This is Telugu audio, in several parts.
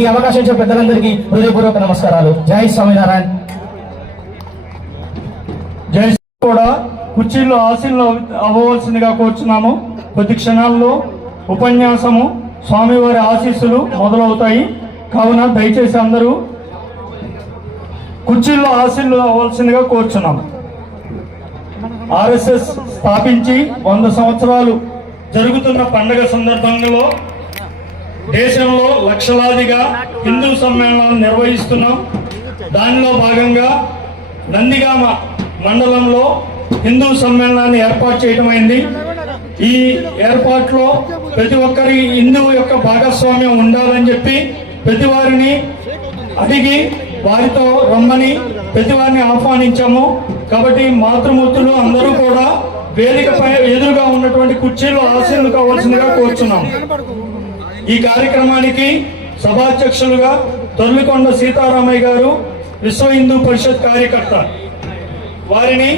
ఈ అవకాశం ఇచ్చే పెద్దలందరికీ హృదయపూర్వక నమస్కారాలు. జై స్వామినారాయణ. జై కూడా కుర్చీల్లో ఆశీల్లో అవ్వవలసిందిగా కోరుచున్నాము. కొద్ది క్షణాల్లో ఉపన్యాసము స్వామివారి ఆశీస్సులు మొదలవుతాయి. కావున దయచేసి అందరూ కుర్చీల్లో ఆశీల్లో అవ్వాల్సిందిగా కోరుచున్నాము. ఆర్ఎస్ఎస్ స్థాపించి వంద సంవత్సరాలు జరుగుతున్న పండగ సందర్భంలో దేశంలో లక్షలాదిగా హిందూ సమ్మేళనాలు నిర్వహిస్తున్నాం. దానిలో భాగంగా నందిగామ మండలంలో హిందూ సమ్మేళనాన్ని ఏర్పాటు చేయడం అయింది. ఈ ఏర్పాటులో ప్రతి ఒక్కరి హిందూ యొక్క భాగస్వామ్యం ఉండాలని చెప్పి ప్రతి వారిని అడిగి వారితో రమ్మని ప్రతి వారిని ఆహ్వానించాము. కాబట్టి మాతృమూర్తులు అందరూ కూడా వేదికపై ఎదురుగా ఉన్నటువంటి కుర్చీలో ఆశీనులు కావాల్సిందిగా కోరుచున్నాం. ఈ కార్యక్రమానికి సభాధ్యక్షులుగా తొర్లికొండ సీతారామయ్య గారు విశ్వ హిందూ పరిషత్ కార్యకర్త వారిని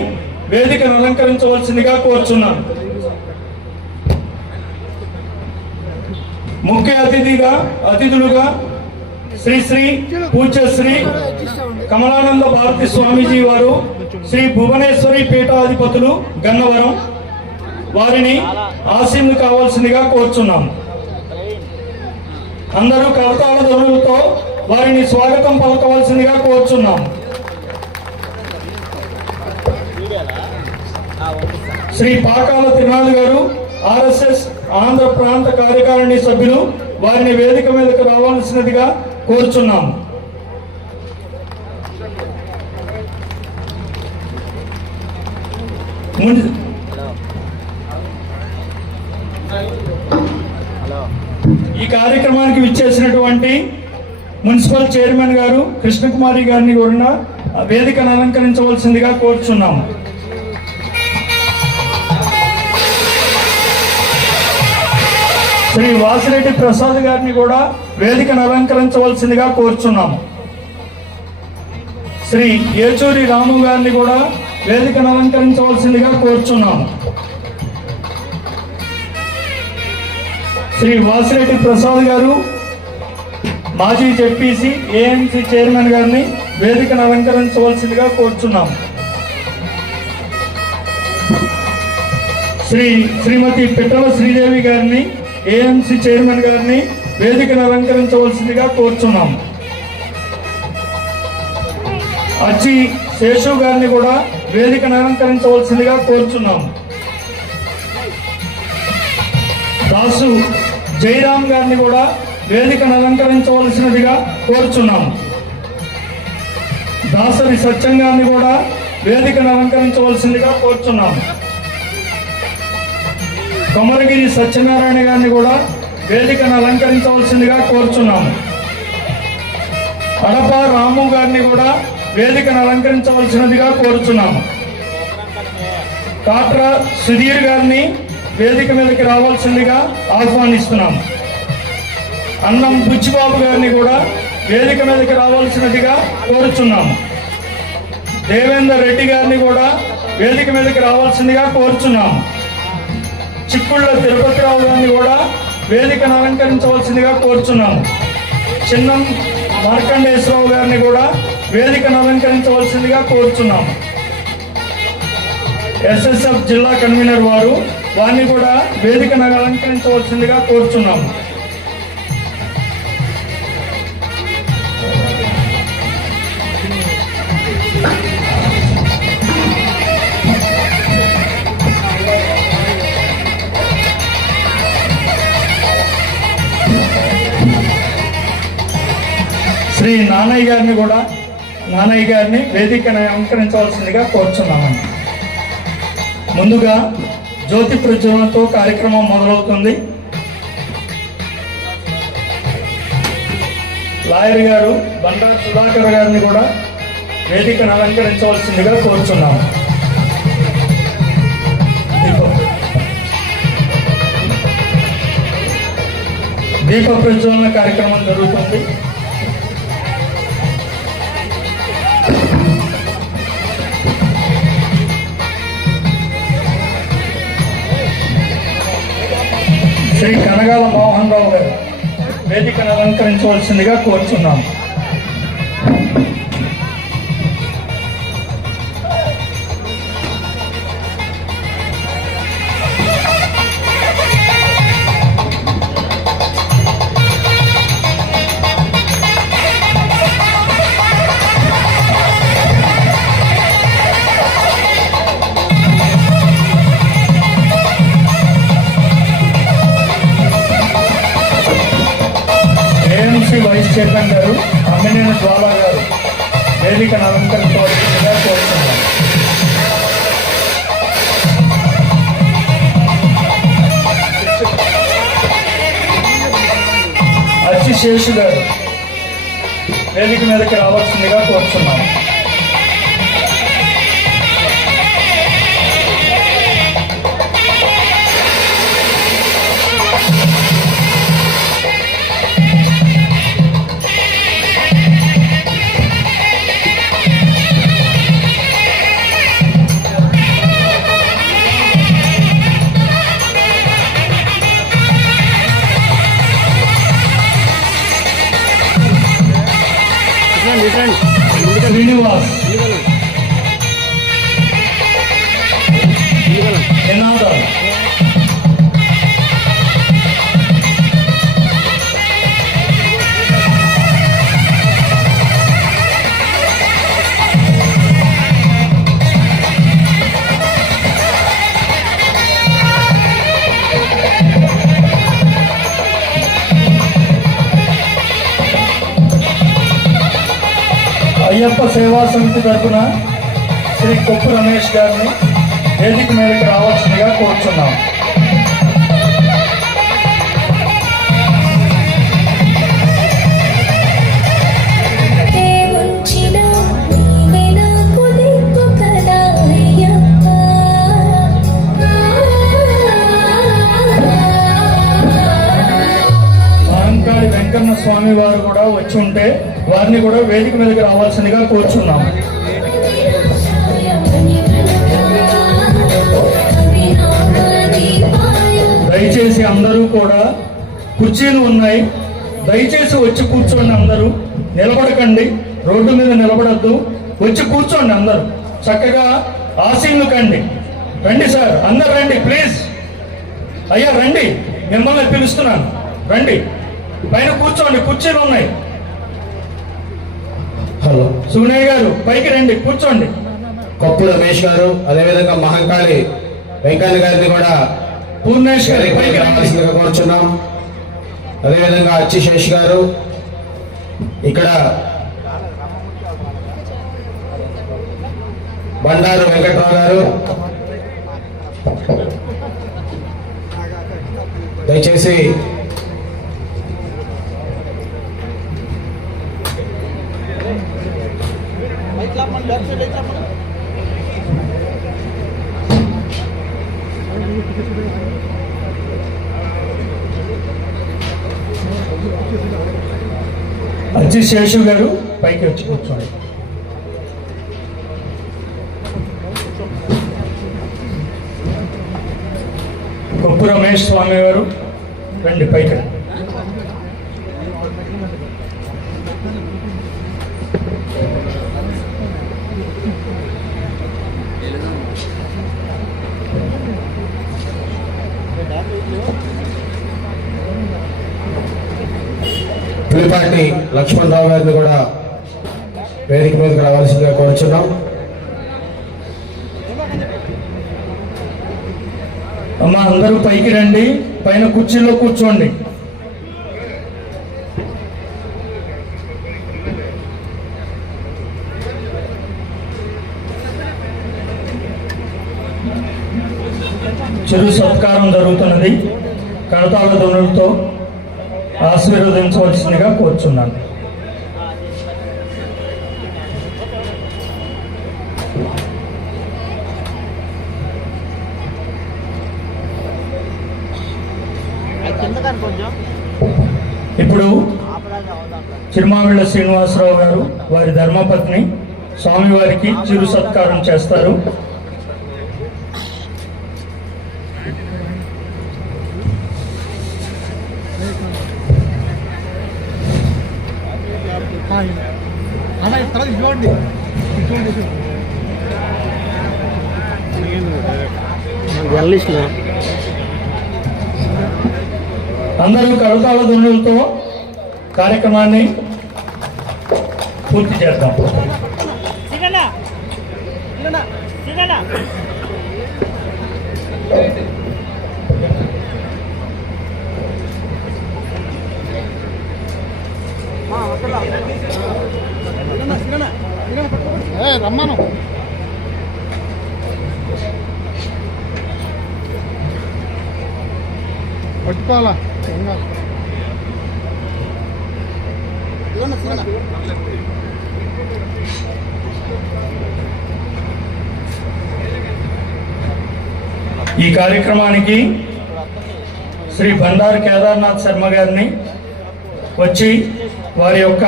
వేదికను అలంకరించవలసిందిగా కోరుచున్నాను. ముఖ్య అతిథిగా అతిథులుగా శ్రీ శ్రీ శ్రీ కమలానంద భారతి స్వామీజీ వారు శ్రీ భువనేశ్వరి పీఠాధిపతులు గన్నవరం వారిని ఆశీను కావాల్సిందిగా కోరుచున్నాము అందరూ కవితాల ధ్వనులతో వారిని స్వాగతం పలకవలసిందిగా కోరుచున్నాం. శ్రీ పాకాల తిరునాథ్ గారు ఆర్ఎస్ఎస్ ఆంధ్ర ప్రాంత కార్యకారిణి సభ్యులు వారిని వేదిక మీదకు రావాల్సినదిగా కోరుచున్నాం. ముందు ఈ కార్యక్రమానికి విచ్చేసినటువంటి మున్సిపల్ చైర్మన్ గారు కృష్ణకుమారి గారిని కూడా వేదికను అలంకరించవలసిందిగా కోరుచున్నాము శ్రీ వాసిరెడ్డి ప్రసాద్ గారిని కూడా వేదికను అలంకరించవలసిందిగా కోరుచున్నాము శ్రీ ఏచూరి రాము గారిని కూడా వేదికను అలంకరించవలసిందిగా కోరుచున్నాము శ్రీ వాసిరెడ్డి ప్రసాద్ గారు మాజీ జెడ్పీసీ ఏఎంసీ చైర్మన్ గారిని వేదికను అలంకరించవలసిందిగా కోరుచున్నాం. శ్రీ శ్రీమతి పిట్టల శ్రీదేవి గారిని ఏఎంసీ చైర్మన్ గారిని వేదికను అలంకరించవలసిందిగా కోరుచున్నాం. అచ్చి శేషు గారిని కూడా వేదికను అలంకరించవలసిందిగా కోరుచున్నాం. దాసు జయరాం గారిని కూడా వేదికను అలంకరించవలసినదిగా కోరుచున్నాము. దాసరి సత్యం గారిని కూడా వేదికను అలంకరించవలసిందిగా కోరుచున్నాము. కొమరగిరి సత్యనారాయణ గారిని కూడా వేదికను అలంకరించవలసిందిగా కోరుచున్నాము. కడప రాము గారిని కూడా వేదికను అలంకరించవలసినదిగా కోరుచున్నాము. కాట్రా సుధీర్ గారిని వేదిక మీదకి రావాల్సిందిగా ఆహ్వానిస్తున్నాం. అన్నం బుచ్చిబాబు గారిని కూడా వేదిక మీదకి రావాల్సినదిగా కోరుచున్నాం. దేవేందర్ రెడ్డి గారిని కూడా వేదిక మీదకి రావాల్సిందిగా కోరుచున్నాం. చిక్కుళ్ళ తిరుపతిరావు గారిని కూడా వేదికను అలంకరించవలసిందిగా కోరుచున్నాము చిన్నం మార్కండేశ్వరరావు గారిని కూడా వేదికను అలంకరించవలసిందిగా కోరుచున్నాము ఎస్ఎస్ఎఫ్ జిల్లా కన్వీనర్ వారు వారిని కూడా వేదికను అలంకరించవలసిందిగా కోరుచున్నాము. శ్రీ నానయ్య గారిని కూడా నానయ్య గారిని వేదికను అలంకరించవలసిందిగా కోరుచున్నామండి ముందుగా జ్యోతి ప్రజ్వలనతో కార్యక్రమం మొదలవుతుంది. లాయర్ గారు బండా సుధాకర్ గారిని కూడా వేదికను అలంకరించవలసిందిగా కోరుచున్నాము దీప- దీప ప్రజ్వలన కార్యక్రమం జరుగుతుంది. కనగాల మోహన్ రావు గారు వేదికను అలంకరించవలసిందిగా కోరుచున్నాము. విశేషులు వేదిక మీదకి రావాల్సిందిగా కోరుతున్నాను శ్రీనివాస్ అయ్యప్ప సేవా సమితి తరపున శ్రీ కొప్పు రమేష్ గారిని వేదిక మీదకి రావాల్సిందిగా కోరుచున్నాం. వెంకన్న స్వామి వారు కూడా వచ్చి ఉంటే వారిని కూడా వేదిక మీదకి రావాల్సిందిగా కోరుచున్నాం. దయచేసి అందరూ కూడా కుర్చీలు ఉన్నాయి. దయచేసి వచ్చి కూర్చోండి అందరూ. నిలబడకండి. రోడ్డు మీద నిలబడద్దు. వచ్చి కూర్చోండి అందరూ. చక్కగా ఆశీన్లు కండి. రండి సార్ అందరు రండి ప్లీజ్. అయ్యా రండి. మిమ్మల్ని పిలుస్తున్నాను. రండి. పైన కూర్చోండి. కుర్చీలు ఉన్నాయి. సునయ్య గారు పైకి రండి కూర్చోండి. కొప్పు రమేష్ గారు అదేవిధంగా మహంకాళి వెంకన్న గారిని కూడా పూర్ణేష్ గారు పైకి రావాల్సిందిగా కోరుచున్నాం. అదేవిధంగా అచ్చి శేష్ గారు ఇక్కడ బండారు వెంకట్రావు గారు. దయచేసి అచ్చి శేషు గారు పైకి వచ్చి కూర్చోండి. కొప్పు రమేష్ స్వామి గారు రండి పైకి రండి. పులిపాటి లక్ష్మణ్ రావు గారిని కూడా వేదిక మీదకి రావాల్సిందిగా కోరుచున్నాం. అమ్మ అందరూ పైకి రండి. పైన కుర్చీలో కూర్చోండి చిరు సత్కారం జరుగుతున్నది కడతాళ ధ్వనులతో ఆశీర్వదించవలసిందిగా వచ్చున్నాను. ఇప్పుడు చిరుమావిళ్ళ శ్రీనివాసరావు గారు వారి ధర్మపత్ని స్వామివారికి చిరు సత్కారం చేస్తారు. కడతాల దుండులతో కార్యక్రమాన్ని పూర్తి చేద్దాం ఏ రమ్మను పట్టుకోవాలా ఇంకా ఇవ్వండి, ఇవ్వండి. ఈ కార్యక్రమానికి శ్రీ బండారు కేదార్నాథ్ శర్మ గారిని వచ్చి వారి యొక్క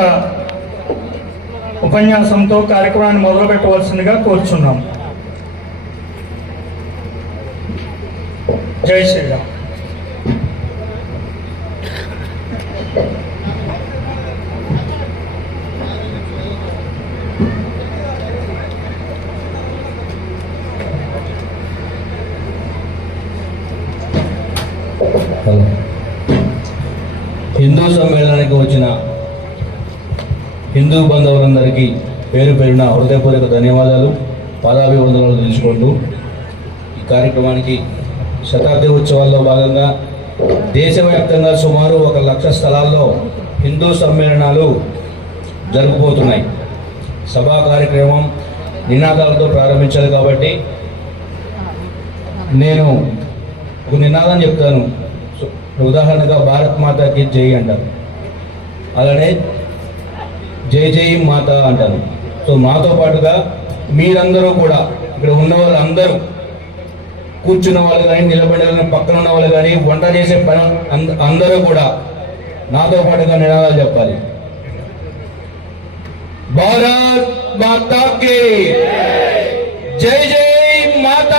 ఉపన్యాసంతో కార్యక్రమాన్ని మొదలు పెట్టవలసిందిగా కోరుచున్నాం. జై శ్రీరామ్. హిందూ సమ్మేళనానికి వచ్చిన హిందూ బంధువులందరికీ పేరు పేరున హృదయపూర్వక ధన్యవాదాలు. పాదాభివందనాలు తెలుసుకుంటూ ఈ కార్యక్రమానికి శతాబ్ది ఉత్సవాల్లో భాగంగా దేశవ్యాప్తంగా సుమారు ఒక లక్ష స్థలాల్లో హిందూ సమ్మేళనాలు జరుగుపోతున్నాయి సభా కార్యక్రమం నినాదాలతో ప్రారంభించాలి కాబట్టి నేను ఒక నినాదం చెప్తాను. ఉదాహరణగా భారత్ మాతాకి జై అంటారు. అలానే జై జై మాత అంటారు. సో మాతో పాటుగా మీరందరూ కూడా ఇక్కడ ఉన్న వాళ్ళందరూ కూర్చున్న వాళ్ళు కానీ నిలబడిన కానీ, పక్కన ఉన్న వాళ్ళు కానీ వంట చేసే పని అంద- అందరూ కూడా నాతో పాటుగా నినాదాలు చెప్పాలి. భారత్ మాతాకి జై జై మాత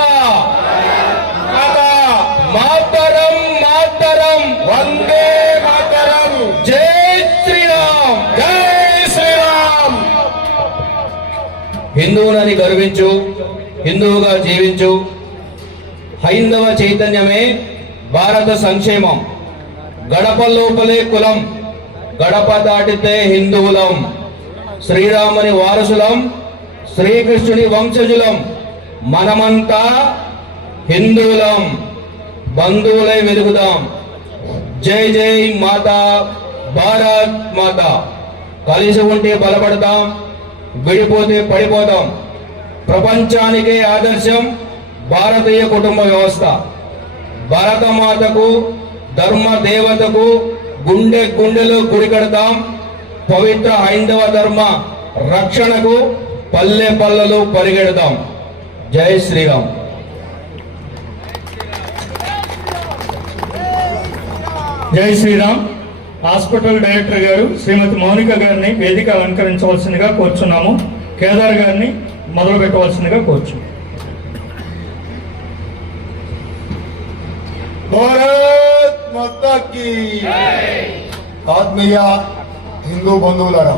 మాతరం మాతరం వందే మాతరం. జై శ్రీరామ్. జై శ్రీరామ్. హిందువులని గర్వించు హిందువుగా జీవించు. హైందవ చైతన్యమే భారత సంక్షేమం. గడప లోపలే కులం గడప దాటితే హిందువులం. శ్రీరాముని వారసులం శ్రీకృష్ణుని వంశజులం. మనమంతా హిందువులం. బంధువులై వెలుగుదాం. జై జై మాత భారత్ మాత. కలిసి ఉంటే బలపడతాం విడిపోతే పడిపోతాం. ప్రపంచానికే ఆదర్శం భారతీయ కుటుంబ వ్యవస్థ. భారతమాతకు ధర్మ దేవతకు గుండె గుండెలు గుడి కడతాం. పవిత్ర హైందవ ధర్మ రక్షణకు పల్లె పల్లెలు పరిగెడతాం. జై శ్రీరామ్. జై శ్రీరామ్. హాస్పిటల్ డైరెక్టర్ గారు శ్రీమతి మౌనిక గారిని వేదిక అలంకరించవలసిందిగా కోరుచున్నాము. కేదార్ గారిని మొదలు పెట్టవలసిందిగా కోరుచున్నాము. భారత్ మాతా ఆత్మీయ హిందూ బంధువులరా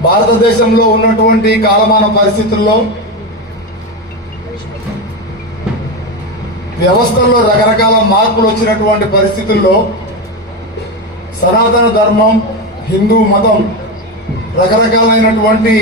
భారతదేశంలో ఉన్నటువంటి కాలమాన పరిస్థితుల్లో వ్యవస్థల్లో రకరకాల మార్పులు వచ్చినటువంటి పరిస్థితుల్లో సనాతన ధర్మం హిందూ మతం రకరకాలైనటువంటి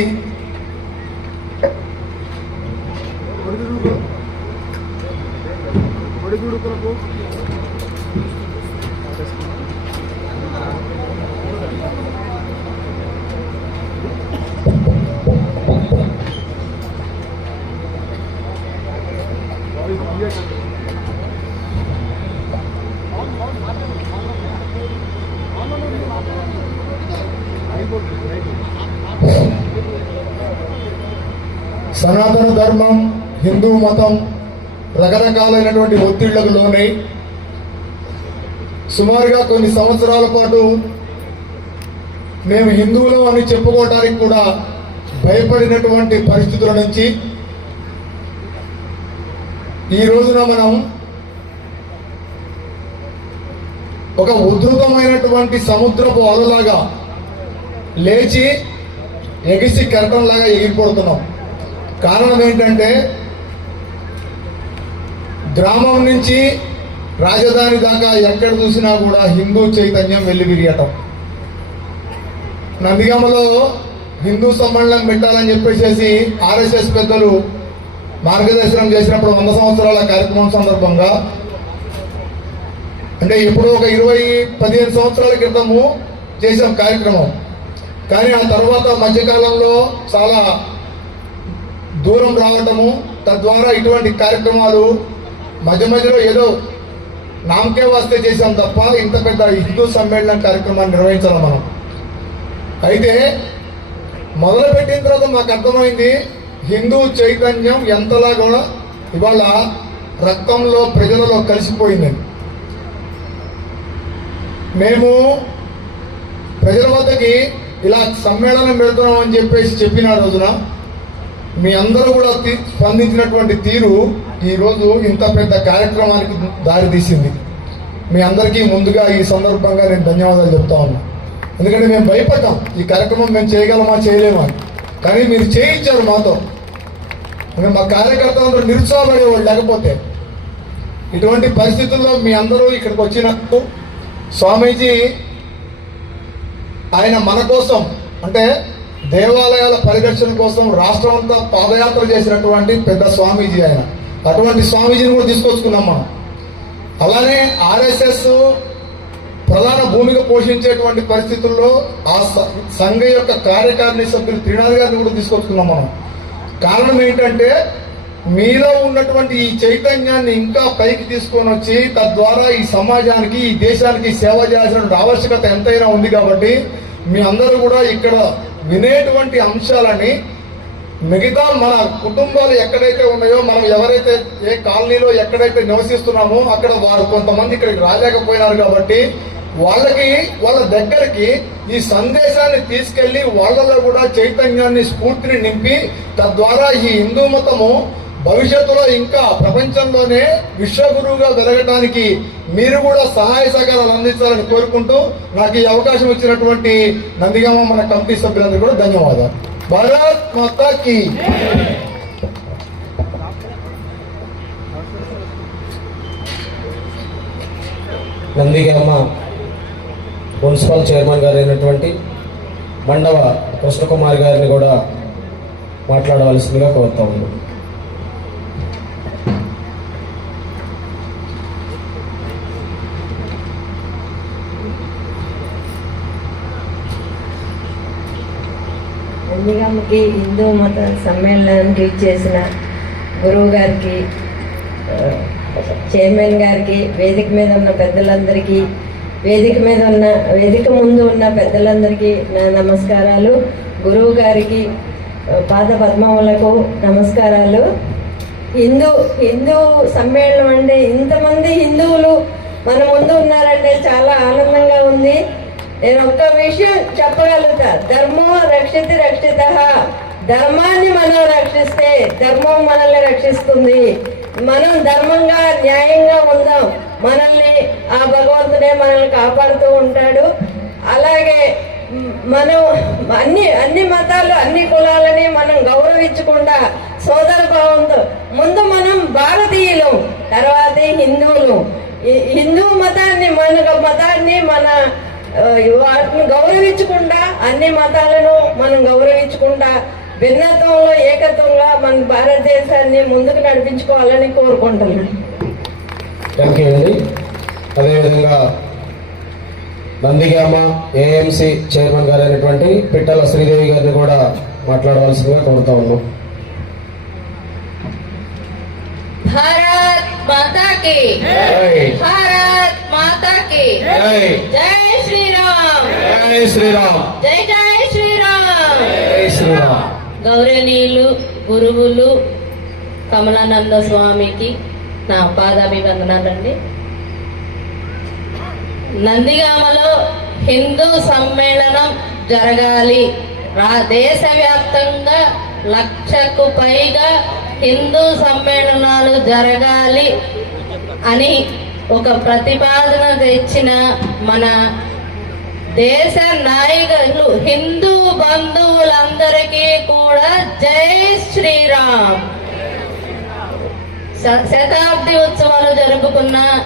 సనాతన ధర్మం హిందూ మతం రకరకాలైనటువంటి ఒత్తిళ్ళకు లోనై సుమారుగా కొన్ని సంవత్సరాల పాటు మేము హిందువులం అని చెప్పుకోవడానికి కూడా భయపడినటువంటి పరిస్థితుల నుంచి ఈ రోజున మనం ఒక ఉధృతమైనటువంటి సముద్రపు అలలాగా లేచి ఎగిసి కెరటంలాగా ఎగిరిపడుతున్నాం. కారణం ఏంటంటే గ్రామం నుంచి రాజధాని దాకా ఎక్కడ చూసినా కూడా హిందూ చైతన్యం వెళ్ళి విరియటం నందిగామలో హిందూ సమ్మేళనం పెట్టాలని చెప్పేసి ఆర్ఎస్ఎస్ పెద్దలు మార్గదర్శనం చేసినప్పుడు వంద సంవత్సరాల కార్యక్రమం సందర్భంగా అంటే ఇప్పుడు ఒక ఇరవై పదిహేను సంవత్సరాల క్రితము చేసిన కార్యక్రమం. కానీ ఆ తర్వాత మధ్యకాలంలో చాలా దూరం రావటము తద్వారా ఇటువంటి కార్యక్రమాలు మధ్య మధ్యలో ఏదో నామకే వస్తే చేసాం తప్ప ఇంత పెద్ద హిందూ సమ్మేళనం కార్యక్రమాన్ని నిర్వహించాలి మనం? అయితే మొదలు పెట్టిన తర్వాత మాకు అర్థమైంది హిందూ చైతన్యం ఎంతలా కూడా ఇవాళ రక్తంలో ప్రజలలో కలిసిపోయింది. మేము ప్రజల వద్దకి ఇలా సమ్మేళనం పెడుతున్నాం అని చెప్పేసి చెప్పిన రోజున మీ అందరూ కూడా తీ- స్పందించినటువంటి తీరు ఈరోజు ఇంత పెద్ద కార్యక్రమానికి దారి తీసింది. మీ అందరికీ ముందుగా ఈ సందర్భంగా నేను ధన్యవాదాలు చెప్తా ఉన్నా. ఎందుకంటే మేము భయపడ్డాం. ఈ కార్యక్రమం మేము చేయగలమా చేయలేమా అని. కానీ మీరు చేయించారు మాతో. మా కార్యకర్తలు నిరుత్సాహపడేవాళ్ళు లేకపోతే. ఇటువంటి పరిస్థితుల్లో మీ అందరూ ఇక్కడికి వచ్చినప్పుడు స్వామీజీ ఆయన మన కోసం అంటే దేవాలయాల పరిరక్షణ కోసం రాష్ట్రం అంతా పాదయాత్ర చేసినటువంటి పెద్ద స్వామీజీ ఆయన. అటువంటి స్వామీజీని కూడా తీసుకొచ్చుకున్నాం మనం. అలానే ఆర్ఎస్ఎస్ ప్రధాన భూమిక పోషించేటువంటి పరిస్థితుల్లో ఆ సంఘ యొక్క కార్యకారిణి సభ్యులు త్రినాథ్ గారిని కూడా తీసుకొచ్చుకున్నాం మనం. కారణం ఏంటంటే మీలో ఉన్నటువంటి ఈ చైతన్యాన్ని ఇంకా పైకి తీసుకొని వచ్చి తద్వారా ఈ సమాజానికి ఈ దేశానికి సేవ చేయాల్సిన ఆవశ్యకత ఎంతైనా ఉంది కాబట్టి మీ అందరూ కూడా ఇక్కడ వినేటువంటి అంశాలని మిగతా మన కుటుంబాలు ఎక్కడైతే ఉన్నాయో మనం ఎవరైతే ఏ కాలనీలో ఎక్కడైతే నివసిస్తున్నామో అక్కడ వారు కొంతమంది ఇక్కడికి రాలేకపోయినారు కాబట్టి వాళ్ళకి వాళ్ళ దగ్గరికి ఈ సందేశాన్ని తీసుకెళ్ళి వాళ్ళలో కూడా చైతన్యాన్ని స్ఫూర్తిని నింపి తద్వారా ఈ హిందూ మతము భవిష్యత్తులో ఇంకా ప్రపంచంలోనే విశ్వగురువుగా వెలగటానికి మీరు కూడా సహాయ సహకారాలు అందించాలని కోరుకుంటూ నాకు ఈ అవకాశం ఇచ్చినటువంటి నందిగామ మన కమిటీ సభ్యులందరూ కూడా ధన్యవాదాలు. భారత్ మాతాకి నందిగామ మున్సిపల్ చైర్మన్ గారు అయినటువంటి మండవ కృష్ణకుమార్ గారిని కూడా మాట్లాడవలసిందిగా కోరుతా ఉన్నాను. నందిగామకి హిందూ మత సమ్మేళనానికి చేసిన గురువు గారికి చైర్మన్ గారికి వేదిక మీద ఉన్న పెద్దలందరికీ వేదిక మీద ఉన్న వేదిక ముందు ఉన్న పెద్దలందరికీ నా నమస్కారాలు. గురువు గారికి పాద పద్మములకు నమస్కారాలు. హిందూ హిందూ సమ్మేళనం అంటే ఇంతమంది హిందువులు మన ముందు ఉన్నారంటే చాలా ఆనందంగా ఉంది. నేను ఒక్క విషయం చెప్పగలుగుతా. ధర్మో రక్షితి రక్షిత. ధర్మాన్ని మనం రక్షిస్తే ధర్మం మనల్ని రక్షిస్తుంది. మనం ధర్మంగా న్యాయంగా ఉందాం. మనల్ని ఆ భగవంతుడే మనల్ని కాపాడుతూ ఉంటాడు. అలాగే మనం అన్ని అన్ని మతాలు అన్ని కులాలని మనం గౌరవించకుండా సోదర భావంతో ముందు మనం భారతీయులు తర్వాతే హిందువులు. హిందూ మతాన్ని మన మతాన్ని మన వాటిని గౌరవించకుండా అన్ని మతాలను మనం గౌరవించకుండా భిన్నత్వంలో ఏకత్వంగా మన భారతదేశాన్ని ముందుకు నడిపించుకోవాలని కోరుకుంటున్నాను. అదేవిధంగా నందిగామ ఏఎంసీ చైర్మన్ గారు అయినటువంటి పిట్టల శ్రీదేవి గారిని కూడా మాట్లాడవలసిందిగా కోరుతా ఉన్నాం. माता की జై भारत माता की జై जय श्री राम జై శ్రీరామ్ जय जय श्री राम జై శ్రీరామ్ గౌరవనీయులు గురువులు కమలానంద స్వామికి నా పాదాభివందనాలండి నందిగామలో హిందూ సమ్మేళనం జరగాలి రా దేశవ్యాప్తంగా లక్షకు పైగా హిందూ సమ్మేళనాలు జరగాలి అని ఒక ప్రతిపాదన తెచ్చిన మన దేశ నాయకులు హిందూ బంధువులందరికీ కూడా జై శ్రీరామ్. శ- శతాబ్ది ఉత్సవాలు జరుపుకున్న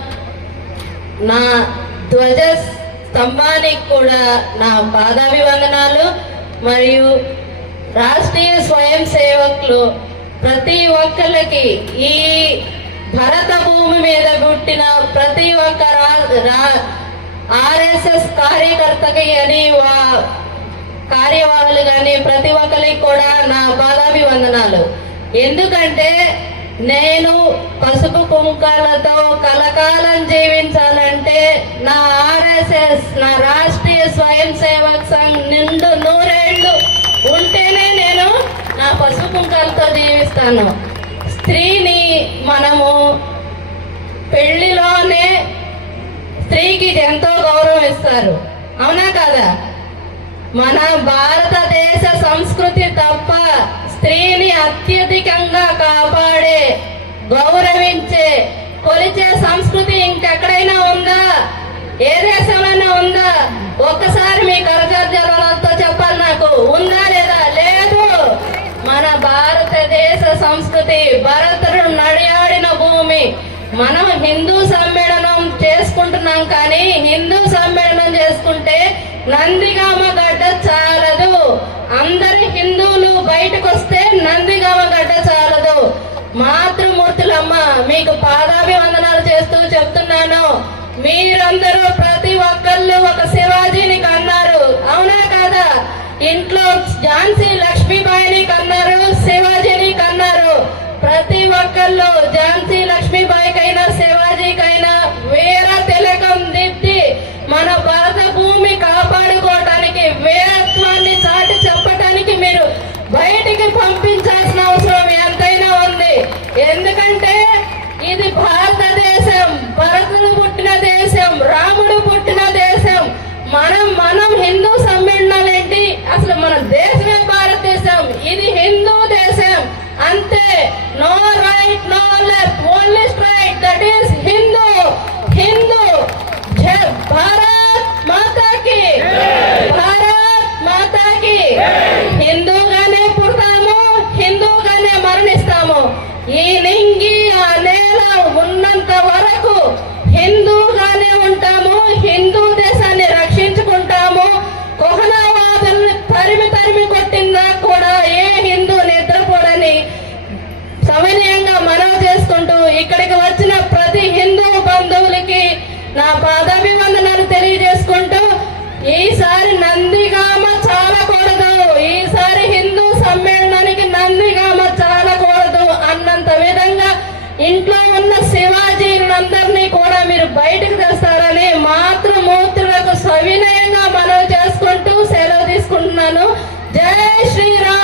నా ధ్వజ స్తంభానికి కూడా నా పాదాభివందనాలు. మరియు రాష్ట్రీయ స్వయం సేవకులు ప్రతి ఒక్కరికి ఈ భరత భూమి మీద పుట్టిన ప్రతి ఒక్క రా- ఆర్ఎస్ఎస్ కార్యకర్తకి అని వా- కార్యవాహులు కానీ ప్రతి ఒక్కరికి కూడా నా పాదాభివందనాలు ఎందుకంటే నేను పసుపు కుంకాలతో కలకాలం జీవించాలంటే నా ఆర్ఎస్ఎస్ నా రాష్ట్రీయ స్వయం సేవక్ సంఘ్ నిండు నూరేళ్ళు ఉంటేనే నేను నా పసుపు కుంకాలతో జీవిస్తాను స్త్రీని మనము పెళ్ళిలోనే స్త్రీకి ఎంతో గౌరవం ఇస్తారు అవునా కదా? మన భారతదేశ సంస్కృతి తప్ప స్త్రీని అత్యధికంగా కాపాడే గౌరవించే కొలిచే సంస్కృతి ఇంకెక్కడైనా ఉందా? ఏ దేశమైనా ఉందా? ఒక్కసారి మీ కరచార్జలతో చెప్పాలి నాకు ఉందా లేదా లేదు మన సంస్కృతి భరతుడు నడియాడిన భూమి. మనం హిందూ సమ్మేళనం చేసుకుంటున్నాం కానీ హిందూ సమ్మేళనం చేసుకుంటే నందిగామ గడ్డ చాలదు. అందరి హిందువులు బయటకు వస్తే నందిగామ గడ్డ చాలదు. మాతృమూర్తులమ్మ మీకు పాదాభివందనాలు చేస్తూ చెప్తున్నాను. మీరందరూ ప్రతి ఒక్కళ్ళు ఒక శివాజీని కన్నారు ఇంట్లో ఝాన్సీ లక్ష్మీబాయిని కన్నారు శివాజీని కన్నారు. ప్రతి ఒక్కళ్ళు ఝాన్సీ లక్ష్మీబాయికైనా శివాజీకైనా వీర తిలకం దిద్ది మన భారత భూమి కాపాడుకోవటానికి వేరత్వాన్ని చాటి చెప్పటానికి మీరు బయటికి పంపించాల్సిన అవసరం ఎంతైనా ఉంది. ఎందుకంటే ఇది భారతదేశం భరతుడు పుట్టిన దేశం రాముడు పుట్టిన దేశం. మనం మనం హిందూ సమ్మేళనాలు మన దేశమే ఇంట్లో ఉన్న శివాజీలందరినీ కూడా మీరు బయటకు తెస్తారని మాతృమూర్తులకు సవినయంగా మనవి చేసుకుంటూ సెలవు తీసుకుంటున్నాను. జై శ్రీరామ్.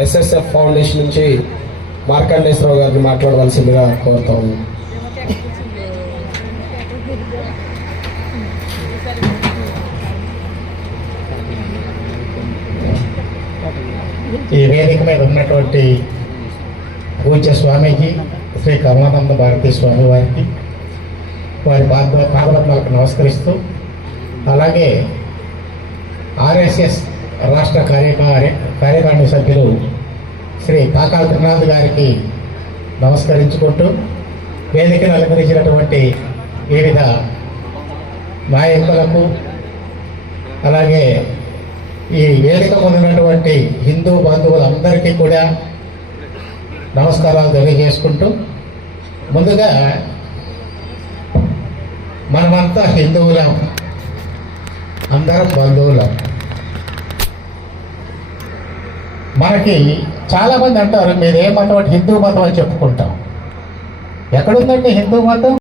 ఎస్ఎస్ఎఫ్ ఫౌండేషన్ నుంచి మార్కండేశ్వరరావు గారిని మాట్లాడవలసిందిగా కోరుతాము ఈ వేదిక మీద ఉన్నటువంటి పూజ్య స్వామికి శ్రీ కమలానంద భారతీ స్వామి వారికి వారి పాద పాదపద్మాలకు నమస్కరిస్తూ అలాగే ఆర్ఎస్ఎస్ రాష్ట్ర కార్యకారి కార్యకారిణి సభ్యులు శ్రీ పాకాల త్రినాథ్ గారికి నమస్కరించుకుంటూ వేదికను అలంకరించినటువంటి వివిధ నాయకులకు అలాగే ఈ వేదిక పొందినటువంటి హిందూ బంధువులందరికీ కూడా నమస్కారాలు తెలియజేసుకుంటూ ముందుగా మనమంతా హిందువులం అందరం బంధువులం. మనకి చాలామంది అంటారు మీరు ఏ మతం అంటే హిందూ మతం అని చెప్పుకుంటాం. ఎక్కడుందండి హిందూ మతం?